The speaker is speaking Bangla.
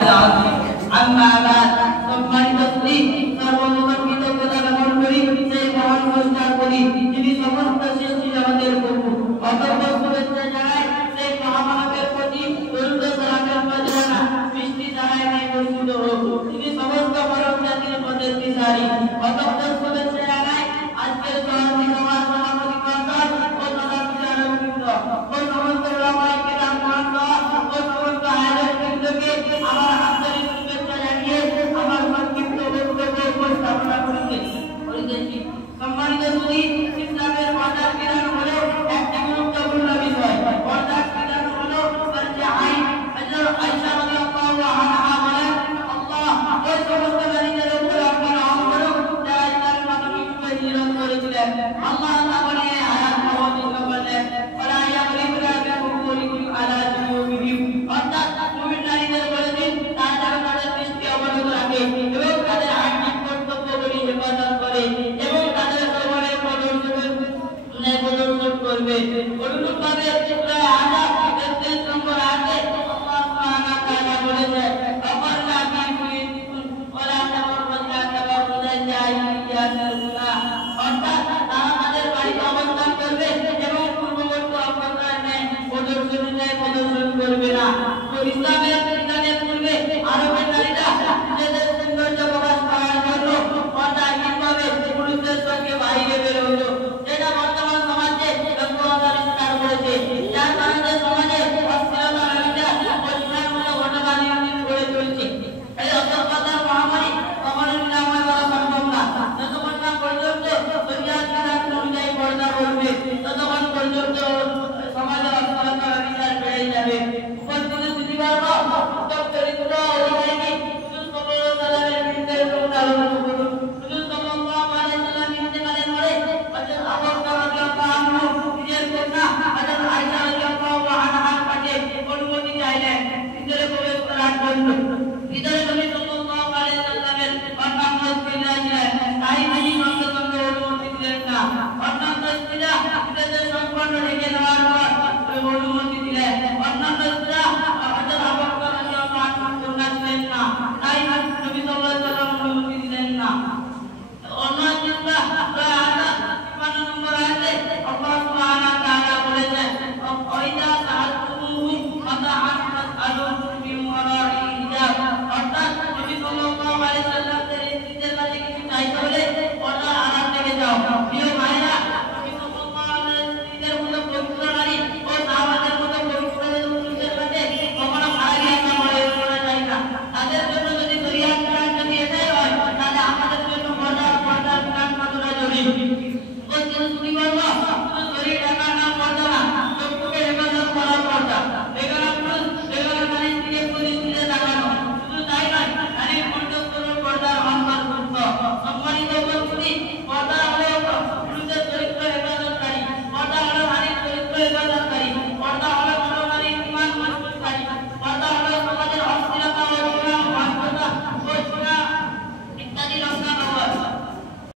আম্মা বাদ সম্মানিত স্ত্রী সর্বপ্রথম কৃতজ্ঞতা জ্ঞাপন করি সেই মহান স্রষ্টার প্রতি যিনি সমস্ত সৃষ্টি জগতের প্রভু। অতঃপর শুভেচ্ছা জানাই সেই মহামানবের প্রতি দরুদ সালামের মর্যাদা সৃষ্টি দ্বারাই নাই বর্ষিত হোক। তিনি সমস্ত মানব জাতির পথের দিশারি। অতঃপর শুভেচ্ছা জানাই আজকের সমাজী সমাজ সভাপতি মণ্ডল ও তথা বিচারকবৃন্দ ও সমস্ত ওলামায়ে কিরাম মণ্ডল ও সমস্ত আয়োজকবৃন্দকে আমার আন্তরিক শুভেচ্ছা জানিয়ে আমার সংক্ষিপ্ত বক্তব্য উপস্থাপনা করিতেছি। সম্মানিত সুধী, ইসলামের পর্দার বিধান হলো একটি গুরুত্বপূর্ণ বিষয়। পর্দার বিধান হলো যে আইন হযরত আয়েশা রাদিয়াল্লাহু আনহা বলেন, আল্লাহ ওই সমস্ত নারীদের উপর আপনার রহম করুন যারা ইসলামের মাধ্যমে হিজরত করেছিলেন। আল্লাহ বলে আয়াত অবতীর্ণ করলেন, ওয়ালা ইয়াগরিবনা বিখুমুরিকুম আলা জুনুবিহিম, অর্থাৎ মুমিন নারীদের বলেছেন তারা যেন তাদের দৃষ্টি অবনত রাখে এবং তাদের আর্থিক কর্তব্যগুলি হেফাজত করে এবং তাদের জীবনের প্রদর্শন করবে। অনুরূপভাবে সূরা আহজাব 33 নম্বর আয়াতে আল্লাহ সুবহানাহু ওয়া তাআলা বলেছেন, আল্লাহ বিকুম ওয়ালা তাবাররাজনা তাবাররুজাল জাহিলিয়াতিল উলা, অর্থাৎ তারা তাদের বাড়িতে অবস্থান করবে এবং পূর্ববর্তী অবস্থার ন্যায় প্রদর্শন করবে না। তো ইসলামের বিধানের পূর্বে আরবের নারীরা নিজেদের সৌন্দর্য প্রকাশ করার জন্য পর্দাহীনভাবে পুরুষদের সঙ্গে বাইরে বের হতো, যেটা বর্তমান সমাজে ব্যাপকতার শিকার করেছে। যার কারণে সমাজে অশ্লীলতা অধিকারমূলক ঘটনা দিন গড়ে চলছে। এই অসভ্যতার মহামারী কখনোই নিরাময় করা সম্ভব না। যতক্ষণ না পর্যন্ত শরিয়াত বিধান অনুযায়ী পর্দা করবে, ততক্ষণ পর্যন্ত সমাজে অশ্লীলতার বিচার বেড়ে যাবে। উপস্থিত দিদিবর্গ, উত্তম চরিত্র অধিকারী হুজুর সাল্লাল্লাহু আলাইহি ওয়াসাল্লামের বিরুদ্ধে উদাহরণ করুন। হুজুর সাল্লাল্লাহু আলাইহি ওয়াসাল্লাম ইন্তেকালের পরে হযরত আবু বকর রাদিয়াল্লাহু আনহু নিজের কন্যা হযরত আয়েশা রাদিয়াল্লাহু আনহার কাছে অনুমতি চাইলেন ভিতরে প্রবেশ করার জন্য।